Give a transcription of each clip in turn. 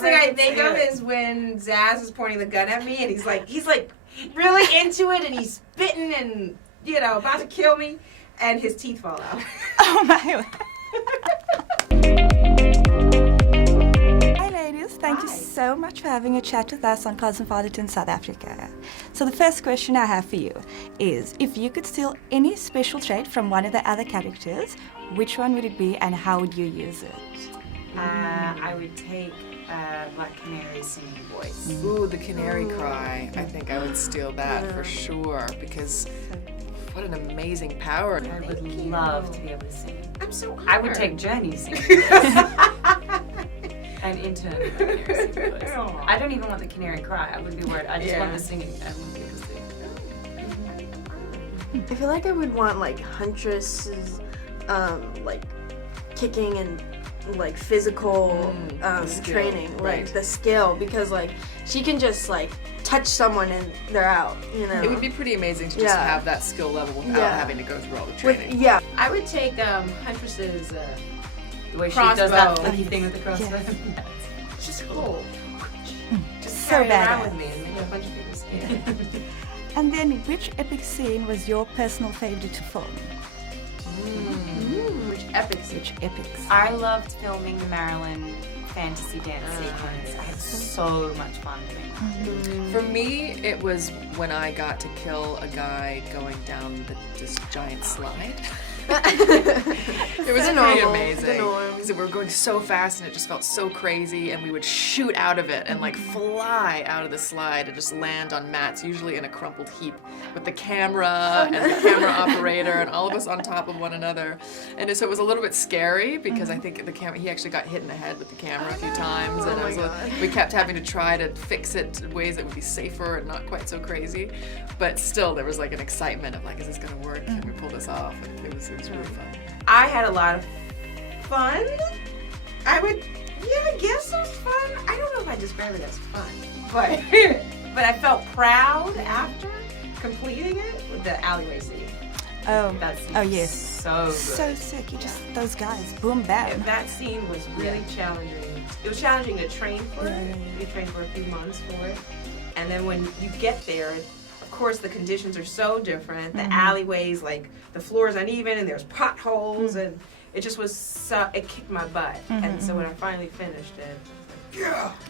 first thing I think of is when Zaz is pointing the gun at me, and he's like really into it, and he's spitting and about to kill me, and his teeth fall out. Oh my. Hi ladies, thank you so much for having a chat with us on Cosmopolitan South Africa. So the first question I have for you is, if you could steal any special trait from one of the other characters, which one would it be and how would you use it? I would take Black Canary's singing voice. Ooh, the canary cry. I think I would steal that for sure, because what an amazing power. I would love to be able to sing. I'm so honored. I would take Jurnee's singing voice. And intern with the canary singing voice. I don't even want the canary cry. I wouldn't be worried. I just want the singing. I want to be able to sing. I feel like I would want like Huntress's like kicking and like physical training, like the skill, because like she can just like touch someone and they're out, It would be pretty amazing to just have that skill level without having to go through all the training. I would take Huntress's the way crossbow. she does that funny thing with the crossbow. Yeah. It's just cool. Just So carry it around badass. with me and make a bunch of people scared. And then which epic scene was your personal favorite to film? Which epic scene? Which epics? I loved filming the Marilyn fantasy dance sequence. I had so much fun doing that. For me, it was when I got to kill a guy going down this giant slide. It was pretty amazing because we were going so fast and it just felt so crazy, and we would shoot out of it and like fly out of the slide and just land on mats, usually in a crumpled heap, with the camera and the camera operator and all of us on top of one another. And so it was a little bit scary because I think he actually got hit in the head with the camera a few times, and we kept having to try to fix it in ways that would be safer and not quite so crazy. But still, there was like an excitement of like, is this gonna work? Can we pull this off? And it was really fun. I had a lot of fun. I guess it was fun. I don't know if I describe it as fun, but I felt proud after completing it with the alleyway scene. That scene yes. so good. So sick. Those guys, boom, bam. That scene was really challenging. It was challenging to train for it. We trained for a few months for it. And then when you get there, of course the conditions are so different. The alleyways, like the floor is uneven and there's potholes, and it just was it kicked my butt. And so when I finally finished it,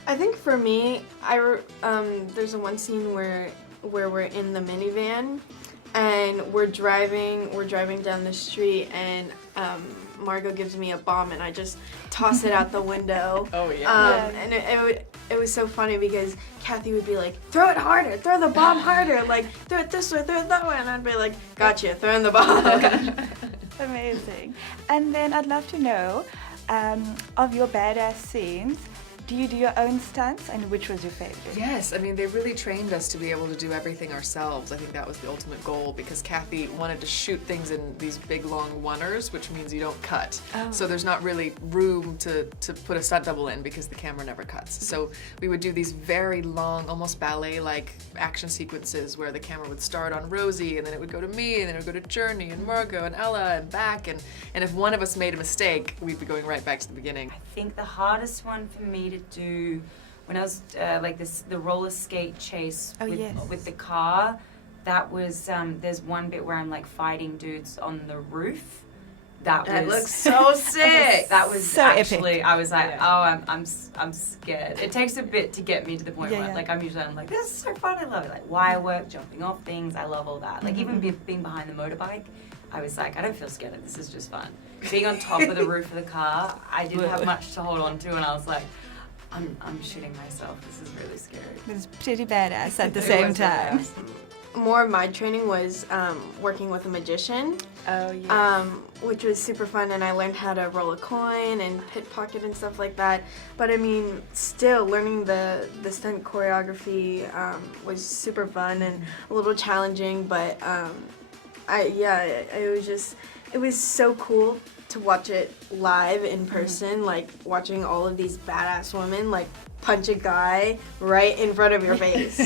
I think for me, there's one scene where we're in the minivan and we're driving down the street, and Margot gives me a bomb and I just toss it out the window. Oh yeah. And it was so funny because Kathy would be like, throw it harder, throw the bomb harder, like throw it this way, throw it that way, and I'd be like, gotcha, throwing the bomb. Amazing. And then I'd love to know, of your badass scenes, do you do your own stunts, and which was your favorite? Yes, I mean, they really trained us to be able to do everything ourselves. I think that was the ultimate goal, because Kathy wanted to shoot things in these big long oneers, which means you don't cut. So there's not really room to put a stunt double in because the camera never cuts. So we would do these very long, almost ballet-like action sequences where the camera would start on Rosie, and then it would go to me, and then it would go to Jurnee and Margot and Ella and back, and if one of us made a mistake, we'd be going right back to the beginning. I think the hardest one for me to do when I was the roller skate chase with the car, that was there's one bit where I'm like fighting dudes on the roof. That looks so sick. That was so actually epic. I was like, I'm scared. It takes a bit to get me to the point where like I'm like, this is so fun, I love it. Like wire work, jumping off things, I love all that. Like even being behind the motorbike, I was like, I don't feel scared. This is just fun. Being on top of the roof of the car, I didn't have much to hold on to, and I was like, I'm shooting myself. This is really scary. It's pretty badass at the same time. More of my training was working with a magician. Which was super fun, and I learned how to roll a coin and pickpocket and stuff like that. But I mean, still learning the stunt choreography was super fun and a little challenging. But it was so cool to watch it live in person, like watching all of these badass women like punch a guy right in front of your face.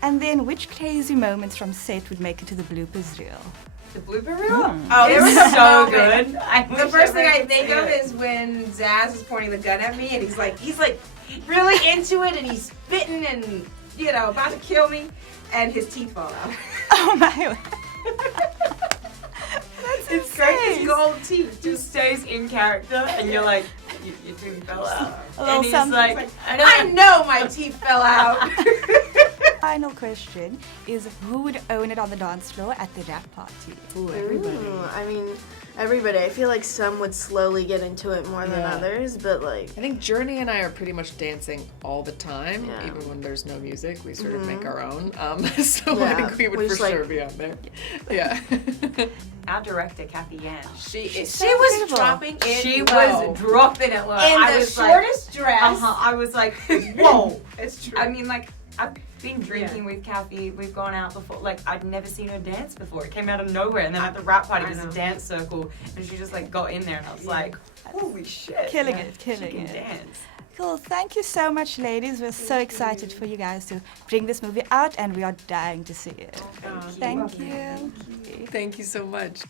And then which crazy moments from set would make it to the bloopers reel? The blooper reel? Oh, It was there was so a good. The first thing I think of is when Zaz is pointing the gun at me, and he's like really into it, and he's spitting and about to kill me, and his teeth fall out. Oh my. It's great. His gold teeth. Just stays in character, and you're like, your tooth fell out. A little And he's something. like, I know my teeth fell out. Final question is, who would own it on the dance floor at the rap party? Ooh, everybody. I mean, everybody. I feel like some would slowly get into it more than others, but like. I think Jurnee and I are pretty much dancing all the time, Yeah. even when there's no music. We sort of make our own. So I think we would for sure be on there. Yeah. our director, Kathy Yan. She so was beautiful. dropping it She low. was dropping it low. In I the was shortest dress. I was like, whoa. It's true. I mean, like, I've been drinking with Kathy. We've gone out before. Like, I'd never seen her dance before. It came out of nowhere. And then at the rap party, I there's a know. dance circle. And she just, like, got in there. And I was like, holy shit. Killing Yeah, it, killing she can it. dance. Cool. Thank you so much, ladies. We're so excited for you guys to bring this movie out, and we are dying to see it. Thank you. Thank you so much.